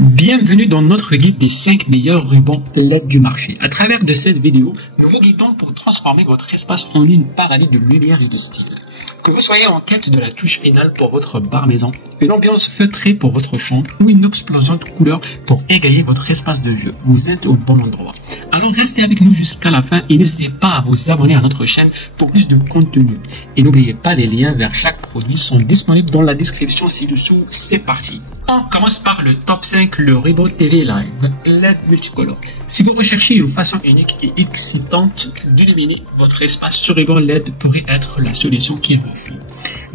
Bienvenue dans notre guide des 5 meilleurs rubans LED du marché. À travers de cette vidéo, nous vous guidons pour transformer votre espace en une paradis de lumière et de style. Que vous soyez en quête de la touche finale pour votre bar maison, une ambiance feutrée pour votre chambre ou une explosion de couleurs pour égayer votre espace de jeu, vous êtes au bon endroit. Alors restez avec nous jusqu'à la fin et n'hésitez pas à vous abonner à notre chaîne pour plus de contenu. Et n'oubliez pas, les liens vers chaque produit sont disponibles dans la description ci-dessous. C'est parti. On commence par le top 5, le Ribbon TV Live LED multicolore. Si vous recherchez une façon unique et excitante d'illuminer votre espace, ce ruban LED pourrait être la solution qu'il vous faut.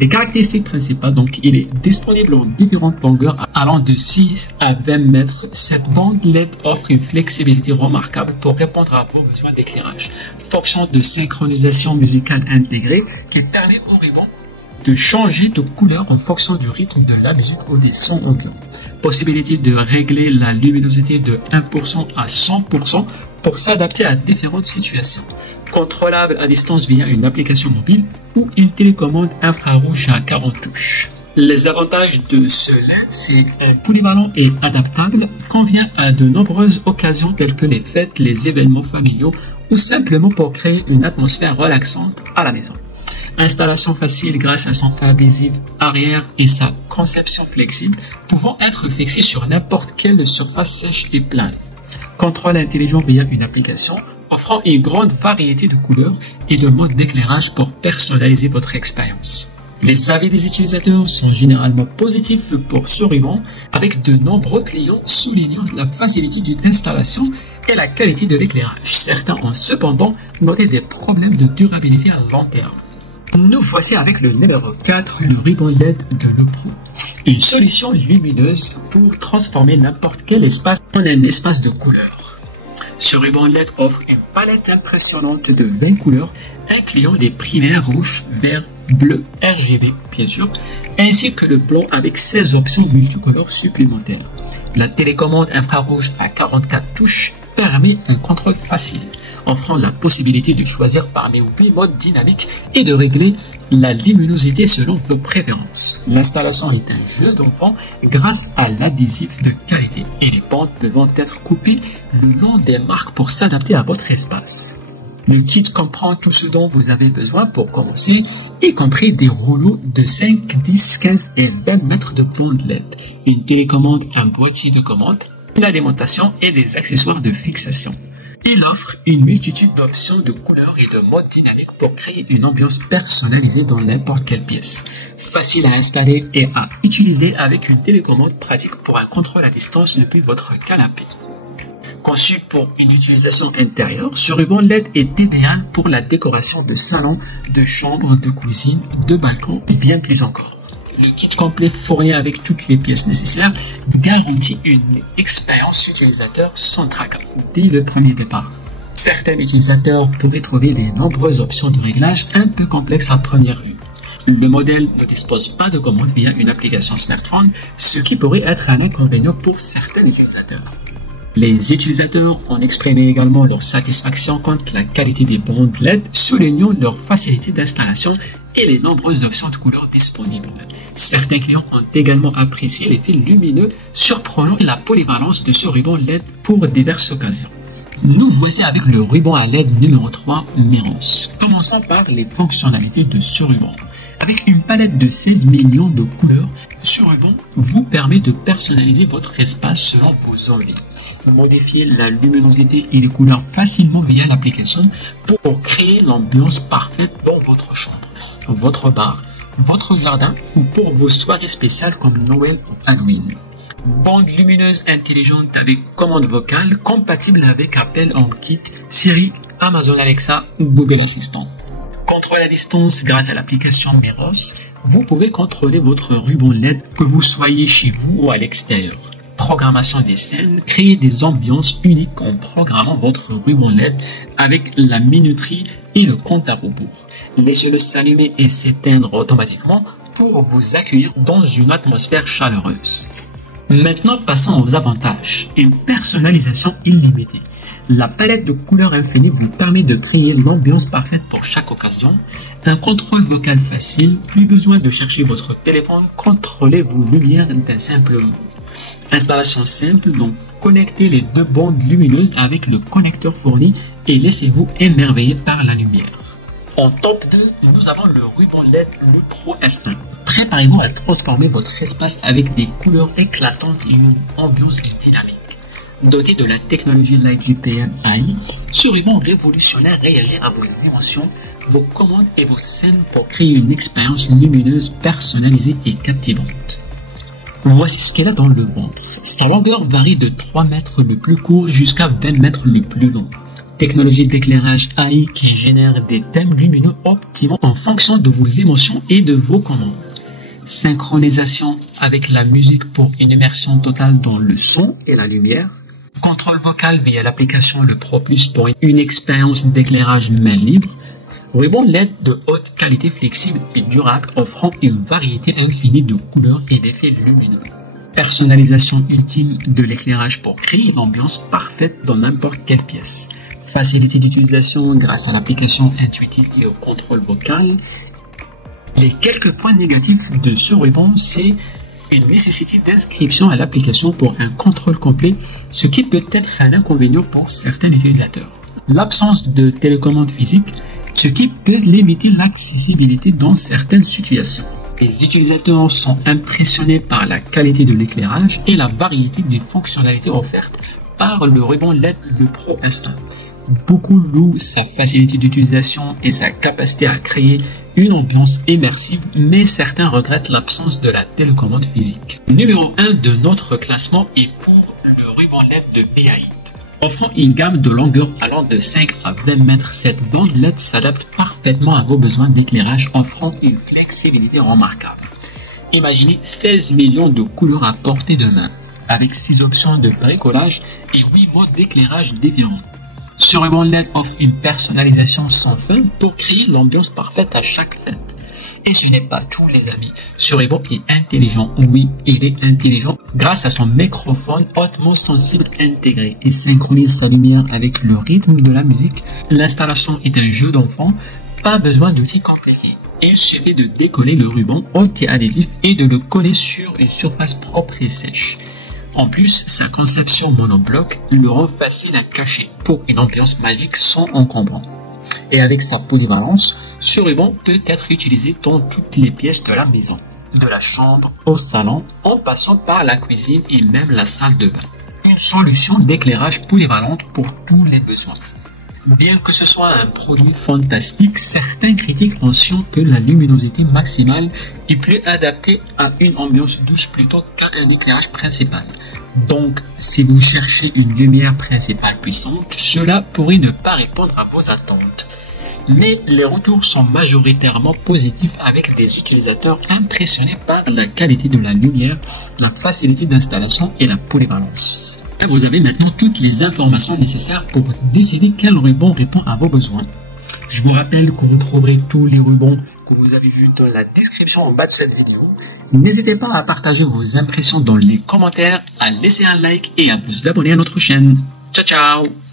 Les caractéristiques principales, donc, il est disponible en différentes longueurs allant de 6 à 20 mètres. Cette bande LED offre une flexibilité remarquable pour répondre à vos besoins d'éclairage. Fonction de synchronisation musicale intégrée qui permet au ruban de changer de couleur en fonction du rythme de la musique ou des sons ambiants. Possibilité de régler la luminosité de 1% à 100% pour s'adapter à différentes situations. Contrôlable à distance via une application mobile ou une télécommande infrarouge à 40 touches. Les avantages de ce LED, c'est polyvalent et adaptable, convient à de nombreuses occasions telles que les fêtes, les événements familiaux ou simplement pour créer une atmosphère relaxante à la maison. Installation facile grâce à son adhésif arrière et sa conception flexible, pouvant être fixé sur n'importe quelle surface sèche et plane. Contrôle intelligent via une application, offrant une grande variété de couleurs et de modes d'éclairage pour personnaliser votre expérience. Les avis des utilisateurs sont généralement positifs pour ce ruban, avec de nombreux clients soulignant la facilité d'installation et la qualité de l'éclairage. Certains ont cependant noté des problèmes de durabilité à long terme. Nous voici avec le numéro 4, le ruban LED de Lepro. Une solution lumineuse pour transformer n'importe quel espace en un espace de couleurs. Ce ruban LED offre une palette impressionnante de 20 couleurs, incluant les primaires rouges, verts, bleus, RGB bien sûr, ainsi que le blanc avec 16 options multicolores supplémentaires. La télécommande infrarouge à 44 touches permet un contrôle facile, offrant la possibilité de choisir parmi 8 modes dynamiques et de régler la luminosité selon vos préférences. L'installation est un jeu d'enfant grâce à l'adhésif de qualité et les bandes peuvent être coupées le long des marques pour s'adapter à votre espace. Le kit comprend tout ce dont vous avez besoin pour commencer, y compris des rouleaux de 5, 10, 15 et 20 mètres de bande LED, une télécommande, un boîtier de commande, une alimentation et des accessoires de fixation. Il offre une multitude d'options de couleurs et de modes dynamiques pour créer une ambiance personnalisée dans n'importe quelle pièce. Facile à installer et à utiliser avec une télécommande pratique pour un contrôle à distance depuis votre canapé. Conçu pour une utilisation intérieure, ce ruban LED est idéal pour la décoration de salon, de chambre, de cuisine, de balcon et bien plus encore. Le kit complet fourni avec toutes les pièces nécessaires garantit une expérience utilisateur sans tracas dès le premier départ. Certains utilisateurs pourraient trouver de nombreuses options de réglage un peu complexes à première vue. Le modèle ne dispose pas de commande via une application smartphone, ce qui pourrait être un inconvénient pour certains utilisateurs. Les utilisateurs ont exprimé également leur satisfaction quant à la qualité des bandes LED, soulignant leur facilité d'installation et les nombreuses options de couleurs disponibles. Certains clients ont également apprécié l'effet lumineux surprenant et la polyvalence de ce ruban LED pour diverses occasions. Nous voici avec le ruban à LED numéro 3, Meros. Commençons par les fonctionnalités de ce ruban. Avec une palette de 16 millions de couleurs, ce ruban vous permet de personnaliser votre espace selon vos envies. Modifier la luminosité et les couleurs facilement via l'application pour créer l'ambiance parfaite dans votre chambre, votre bar, votre jardin ou pour vos soirées spéciales comme Noël ou Halloween. Bande lumineuse intelligente avec commande vocale compatible avec Apple HomeKit, Siri, Amazon Alexa ou Google Assistant. Contrôle à distance grâce à l'application Meros, vous pouvez contrôler votre ruban LED que vous soyez chez vous ou à l'extérieur. Programmation des scènes, créer des ambiances uniques en programmant votre ruban LED avec la minuterie et le compte à rebours. Laissez-le s'allumer et s'éteindre automatiquement pour vous accueillir dans une atmosphère chaleureuse. Maintenant, passons aux avantages. Une personnalisation illimitée. La palette de couleurs infinie vous permet de créer l'ambiance parfaite pour chaque occasion. Un contrôle vocal facile, plus besoin de chercher votre téléphone, contrôlez vos lumières d'un simple mot. Installation simple, donc connectez les deux bandes lumineuses avec le connecteur fourni et laissez-vous émerveiller par la lumière. En top 2, nous avons le ruban LED le Pro S1. Préparez-vous à transformer votre espace avec des couleurs éclatantes et une ambiance dynamique. Doté de la technologie Light GPM AI, ce ruban révolutionnaire réagit à vos émotions, vos commandes et vos scènes pour créer une expérience lumineuse, personnalisée et captivante. Voici ce qu'elle a dans le ventre. Sa longueur varie de 3 mètres le plus court jusqu'à 20 mètres le plus long. Technologie d'éclairage AI qui génère des thèmes lumineux optimaux en fonction de vos émotions et de vos commandes. Synchronisation avec la musique pour une immersion totale dans le son et la lumière. Contrôle vocal via l'application Le Pro Plus pour une expérience d'éclairage main libre. Ruban LED de haute qualité flexible et durable offrant une variété infinie de couleurs et d'effets lumineux. Personnalisation ultime de l'éclairage pour créer une ambiance parfaite dans n'importe quelle pièce. Facilité d'utilisation grâce à l'application intuitive et au contrôle vocal. Les quelques points négatifs de ce ruban, c'est une nécessité d'inscription à l'application pour un contrôle complet, ce qui peut être un inconvénient pour certains utilisateurs. L'absence de télécommande physique, ce qui peut limiter l'accessibilité dans certaines situations. Les utilisateurs sont impressionnés par la qualité de l'éclairage et la variété des fonctionnalités offertes par le ruban LED le Pro S1. Beaucoup louent sa facilité d'utilisation et sa capacité à créer une ambiance immersive, mais certains regrettent l'absence de la télécommande physique. Numéro 1 de notre classement est pour le ruban LED de BeHive. Offrant une gamme de longueur allant de 5 à 20 mètres, cette bande LED s'adapte parfaitement à vos besoins d'éclairage, offrant une flexibilité remarquable. Imaginez 16 millions de couleurs à portée de main, avec 6 options de bricolage et 8 modes d'éclairage différents. Ce ruban LED offre une personnalisation sans fin pour créer l'ambiance parfaite à chaque fête. Et ce n'est pas tout les amis, ce ruban est intelligent, oui il est intelligent grâce à son microphone hautement sensible intégré et synchronise sa lumière avec le rythme de la musique. L'installation est un jeu d'enfant, pas besoin d'outils compliqués. Il suffit de décoller le ruban anti-adhésif et de le coller sur une surface propre et sèche. En plus, sa conception monobloc le rend facile à cacher pour une ambiance magique sans encombrant. Et avec sa polyvalence, ce ruban peut être utilisé dans toutes les pièces de la maison, de la chambre au salon, en passant par la cuisine et même la salle de bain. Une solution d'éclairage polyvalente pour tous les besoins. Bien que ce soit un produit fantastique, certains critiques mentionnent que la luminosité maximale est plus adaptée à une ambiance douce plutôt qu'à un éclairage principal. Donc, si vous cherchez une lumière principale puissante, cela pourrait ne pas répondre à vos attentes. Mais les retours sont majoritairement positifs avec des utilisateurs impressionnés par la qualité de la lumière, la facilité d'installation et la polyvalence. Vous avez maintenant toutes les informations nécessaires pour décider quel ruban répond à vos besoins. Je vous rappelle que vous trouverez tous les rubans que vous avez vus dans la description en bas de cette vidéo. N'hésitez pas à partager vos impressions dans les commentaires, à laisser un like et à vous abonner à notre chaîne. Ciao ciao!